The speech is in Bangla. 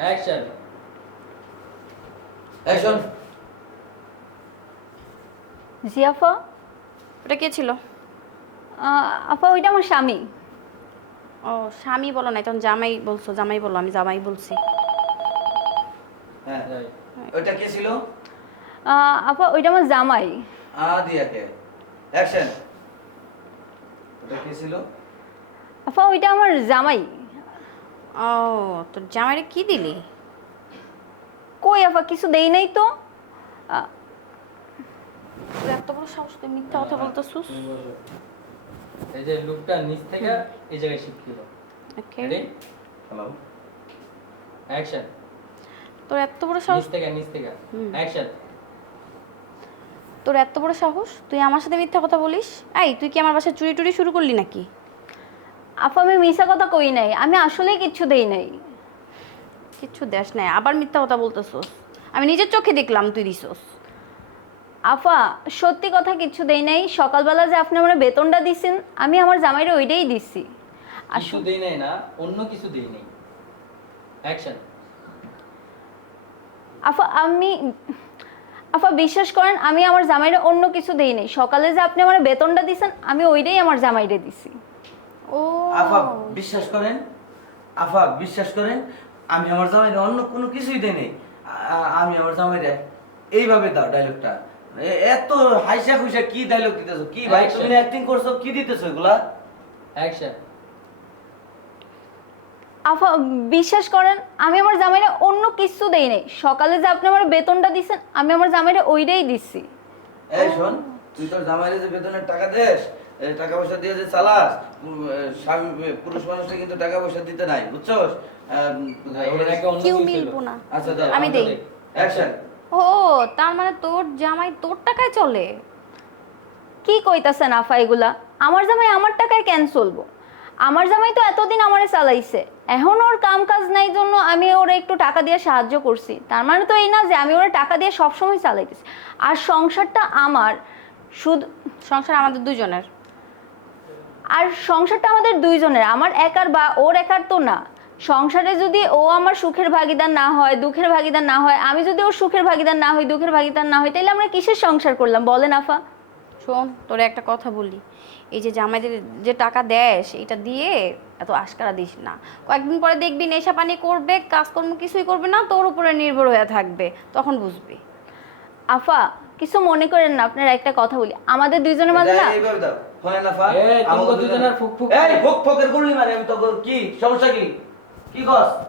অ্যাকশন। অ্যাকশন। জি আফা। ওটা কে ছিল? আপা ওইটা আমার স্বামী। ও স্বামী বলো না, তখন জামাই বলছো। জামাই বলো, আমি জামাই বলছি। হ্যাঁ, রাইট। ওটা কে ছিল? আপা ওইটা আমার জামাই। দিয়াকে। অ্যাকশন। ওটা কে ছিল? আপা ওইটা আমার জামাই। ও তোর জামাইরে কি দিলি? কই আপা কিছু দেই নাই তো। তোর এত বড় সাহস, তুই মিথ্যা কথা বলতেছিস। তুমি বসো। এই যে লুকটা নিচ থেকে এই জায়গায় শিফট করো। ওকে। রেডি? হ্যালো। অ্যাকশন। তোর এত বড় সাহস, নিচ থেকে অ্যাকশন। তোর এত বড় সাহস, তুই আমার সাথে মিথ্যা কথা বলিস? এই তুই কি আমার বাসায় চুরি টুরি শুরু করলি নাকি? আপা আমি মিছা কথা কই নাই, আমি আসলেই কিচ্ছু দেই নাই। কিচ্ছু দেশ নাই, আবার মিথ্যা কথা বলতেছস। আমি নিজের চোখে দেখলাম তুই দিছস। আপা সত্যি কথা কিচ্ছু দেই নাই। সকালবেলা যে আপনি আমার বেতনটা দিছেন, আমি আমার জামাইরে ওইটাই দিছি। কিছু দেই নাই না, অন্য কিছু দেই নাই। অ্যাকশন। আপা বিশ্বাস করেন, আমি আমার জামাইরে অন্য কিছু দেই নাই। সকালে যে আপনি আমার বেতনটা দিছেন, আমি ওইটাই আমার জামাইরে দিছি। ও আফা বিশ্বাস করেন, আফা বিশ্বাস করেন, আমি আমার জামাইরে অন্য কোনো কিছুই দেই নাই। আমি আমার জামাইরে এইভাবে দাও ডায়লগটা। এত হাইসা খুইসা কি ডায়লগ দিতেছো? কি ভাই Action. তুমি অ্যাক্টিং করছো? কি দিতেছো এগুলা? অ্যাকশন। আপা বিশ্বাস করেন, আমি আমার জামাইরে অন্য কিছু দেই নাই। সকালে যে আপনি আমার বেতনটা দিছেন, আমি আমার জামাইরে ওইটাই দিছি। এই শোন, তুই তোর জামাইরে যে বেতনের টাকা দেস, এই টাকা পয়সা দিয়ে যে চালাস, স্বামী পুরুষ মানুষটা কিন্তু টাকা পয়সা দিতে নাই, বুঝছস? এর আগে অন্য কেউ কিছু ছিল। মিলবো না। আচ্ছা দাও, আমি দেই। অ্যাকশন। ও তার মানে তোর জামাই তোর টাকায় চলে? কি কইতাছেন আফা এগুলা? আমার জামাই আমার টাকায় কেন চলবো? আমার জামাই তো এতদিন আমারে চালাইছে। এখন ওর কাম কাজ নাই জন্য আমি ওরে একটু টাকা দিয়ে সাহায্য করছি। তার মানে তো এই না যে আমি ওরে টাকা দিয়ে সবসময় চালাইতেছি। আর সংসারটা আমার, শুধু সংসার আমাদের দুজনের। সংসারটা আমাদের দুইজনের, আমার একার বা ওর একার তো না। সংসারে যদি ও আমার সুখের ভাগিদার না হয়, দুঃখের ভাগিদার না হয়, আমি যদি ওর সুখের ভাগিদার না হই, দুঃখের ভাগিদার না হই, তাহলে আমরা কিসের সংসার করলাম বলেন আফা? শোন, তোরে একটা কথা বলি। এই যে জামাইদের যে টাকা দেস, এটা দিয়ে এত আশকারা দিস না। কয়েকদিন পরে দেখবি নেশা পানি করবে, কাজকর্ম কিছুই করবে না, তোর উপরে নির্ভর হয়ে থাকবে, তখন বুঝবি। আফা কিছু মনে করেন না, আপনার একটা কথা বলি, আমাদের দুইজনের মাঝে না এইভাবে দাও। হয় না ফা? এই, তোমরা আমাকে দুজনের ফুক ফুক এই ফুক ফুকের গুলি মারে আমি তো। কি সমস্যা কি? কি কস?